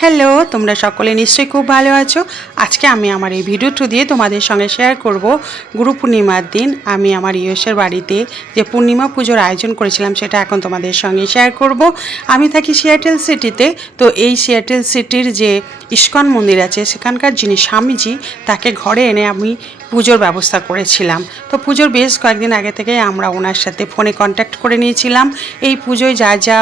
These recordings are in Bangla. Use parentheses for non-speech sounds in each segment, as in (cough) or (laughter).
হ্যালো তোমরা সকলে নিশ্চয়ই খুব ভালো আছো। আজকে আমি আমার এই ভিডিওটি দিয়ে তোমাদের সঙ্গে শেয়ার করব গুরু পূর্ণিমার দিন। আমি আমার ইয়সের বাড়িতে যে পূর্ণিমা পুজোর আয়োজন করেছিলাম, সেটা এখন তোমাদের সঙ্গে শেয়ার করব। আমি থাকি সিয়াটেল সিটিতে তো এই সিয়াটেল সিটির যে ইস্কন মন্দির আছে, সেখানকার যিনি স্বামীজি, তাকে ঘরে এনে আমি পুজোর ব্যবস্থা করেছিলাম। তো পুজোর বেশ কয়েকদিন আগে থেকে আমরা ওনার সাথে ফোনে কন্ট্যাক্ট করে নিয়েছিলাম। এই পুজোয় যা যা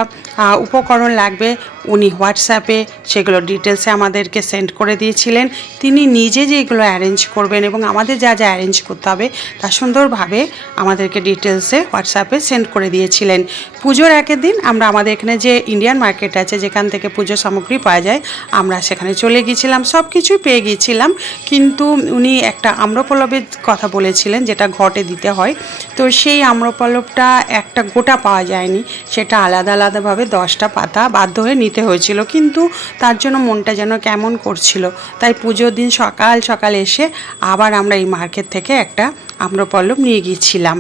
উপকরণ লাগবে উনি হোয়াটসঅ্যাপে সেগুলো ডিটেলসে আমাদেরকে সেন্ড করে দিয়েছিলেন। তিনি নিজে যেগুলো অ্যারেঞ্জ করবেন এবং আমাদের যা যা অ্যারেঞ্জ করতে হবে তা সুন্দরভাবে আমাদেরকে ডিটেলসে হোয়াটসঅ্যাপে সেন্ড করে দিয়েছিলেন। পুজোর একের দিন আমরা আমাদের এখানে যে ইন্ডিয়ান মার্কেট আছে, যেখান থেকে পুজোর সামগ্রী পাওয়া যায়, আমরা সেখানে চলে গিয়েছিলাম। সব কিছুই পেয়ে গিয়েছিলাম। কিন্তু উনি একটা আম্রপল্লবের কথা বলেছিলেন যেটা ঘটে দিতে হয়। তো সেই আম্রপল্লবটা একটা গোটা পাওয়া যায়নি। সেটা আলাদা আলাদাভাবে দশটা পাতা বাধ্য হয়ে নিতে হয়েছিল। কিন্তু তার জন্য মনটা যেন কেমন করছিল। তাই পুজোর দিন সকাল সকাল এসে আবার আমরা এই মার্কেট থেকে একটা আম্রপল্লব নিয়ে গিয়েছিলাম।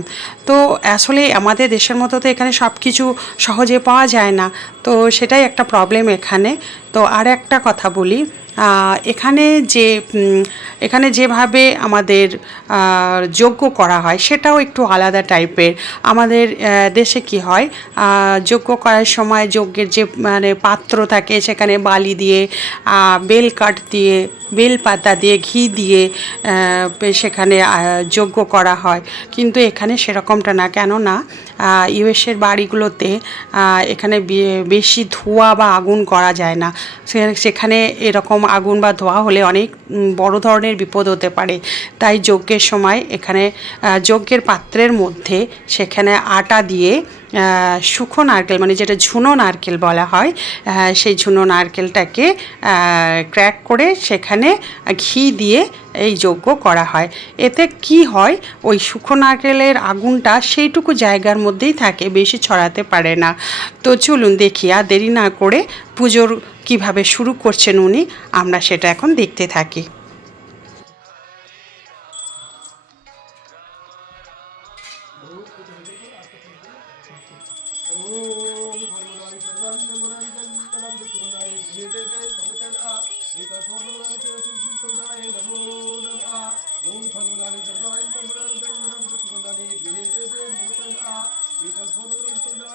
তো আসলে আমাদের দেশের মতো তো এখানে সব কিছু সহজে পাওয়া যায় না। তো সেটাই একটা প্রবলেম এখানে। তো আর একটা কথা বলি এখানে যে এখানে যেভাবে আমাদের যজ্ঞ করা হয়, সেটাও একটু আলাদা টাইপের আমাদের দেশে কি হয় যজ্ঞ করার সময় যজ্ঞের যে মানে পাত্র থাকে, সেখানে বালি দিয়ে বেল কাঠ দিয়ে, বেল পাতা দিয়ে, ঘি দিয়ে সেখানে যজ্ঞ করা হয়। কিন্তু এখানে সেরকমটা না। কেননা ইউএসের বাড়িগুলোতে এখানে বেশি ধোঁয়া বা আগুন করা যায় না। সেখানে এরকম আগুন বা ধোঁয়া হলে অনেক বড় ধরনের বিপদ হতে পারে। তাই যজ্ঞের সময় এখানে যজ্ঞের পাত্রের মধ্যে সেখানে আটা দিয়ে শুকো নারকেল মানে যেটা ঝুনো নারকেল বলা হয় সেই ঝুনো নারকেলটাকে ক্র্যাক করে সেখানে ঘি দিয়ে এই যজ্ঞ করা হয়। এতে কি হয়? ওই শুকনো নারকেলের আগুনটা সেইটুকু জায়গার মধ্যেই থাকে, বেশি ছড়াতে পারে না। তো চলুন দেখি, আর দেরি না করে পুজোর কীভাবে শুরু করছেন উনি, আমরা সেটা এখন দেখতে থাকি।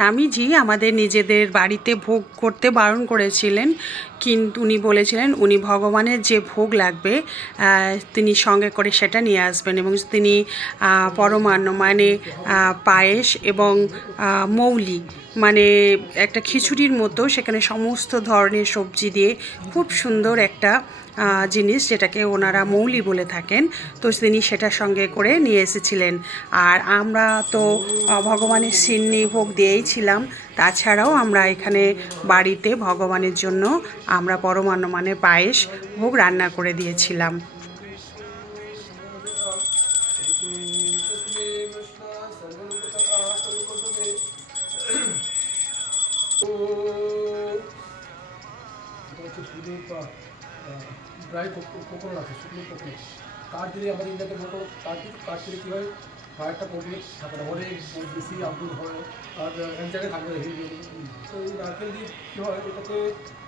স্বামীজি আমাদের নিজেদের বাড়িতে ভোগ করতে বারণ করেছিলেন, কিন্তু উনি বলেছিলেন, উনি ভগবানের যে ভোগ লাগবে তিনি সঙ্গে করে সেটা নিয়ে আসবেন। এবং তিনি পরমান্ন মানে পায়েস এবং মৌলি মানে একটা খিচুড়ির মতো সেখানে সমস্ত ধরনের সবজি দিয়ে খুব সুন্দর একটা জিনিস যেটাকে ওনারা মৌলি বলে থাকেন তো তিনি সেটার সঙ্গে করে নিয়ে এসেছিলেন আর আমরা তো ভগবানের সিন্নি ভোগ দিয়েই ছিলাম তাছাড়াও আমরা এখানে বাড়িতে ভগবানের জন্য আমরা পরমান্ন মানে পায়েস ভোগ রান্না করে দিয়েছিলাম (coughs) Thank you. ড্রাই কোকোনট আছে শুকনো কোকোনট কাঠ দিলে আমাদের ইন্ডিয়াতে কাঠ দিই কাঠ দিলে কী হয় ফায়ারটা কমপ্লিট থাকে না অনেক বেশি আগুন হয় আর এক জায়গায় থাকবে তো এই নারকেল দিয়ে কী হয় এটাতে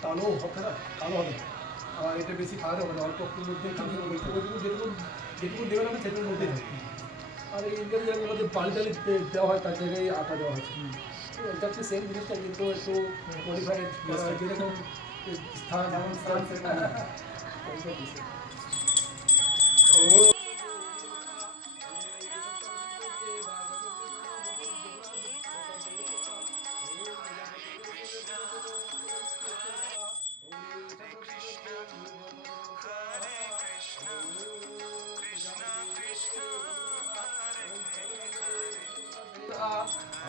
কালো হবে না কালো হবে। আর এটা বেশি ফায়ার হবে না অল্প একটুর মধ্যে যেটুকু যেটুকু দেবেন আমি সেটুকুর থাকবে আর এই ইন্ডিয়ান জায়গার মধ্যে বালি টালি দেওয়া হয় তার জায়গায় আটা দেওয়া এটা হচ্ছে সেম জিনিসটা কিন্তু একটু মডিফাইড করা হয় যেরকম স্থান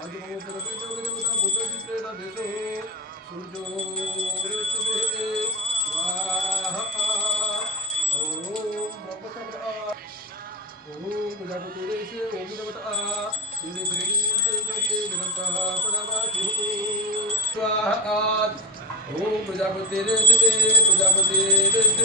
아주 방법보다 끄적끄적보다 못하실 때라 돼서 소리죠. ओम भगवते ओम नमः स्वाहा ओम प्रजापतिरेश प्रजापतिरेश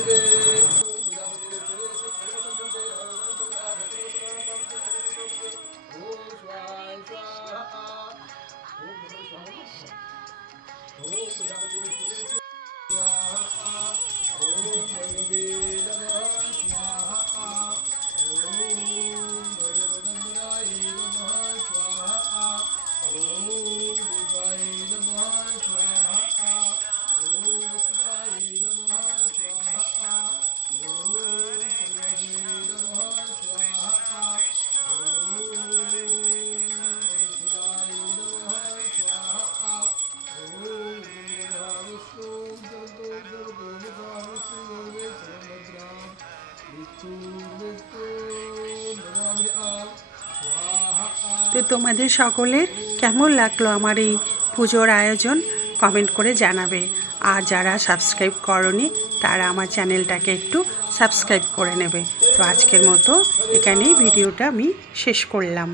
তো তোমাদের সকলের কেমন লাগল আমার এই পুজোর আয়োজন? কমেন্ট করে জানাবে। আর যারা সাবস্ক্রাইব করনি, তারা আমার চ্যানেলটাকে একটু সাবস্ক্রাইব করে নেবে। তো আজকের মতো এখানেই ভিডিওটা আমি শেষ করলাম।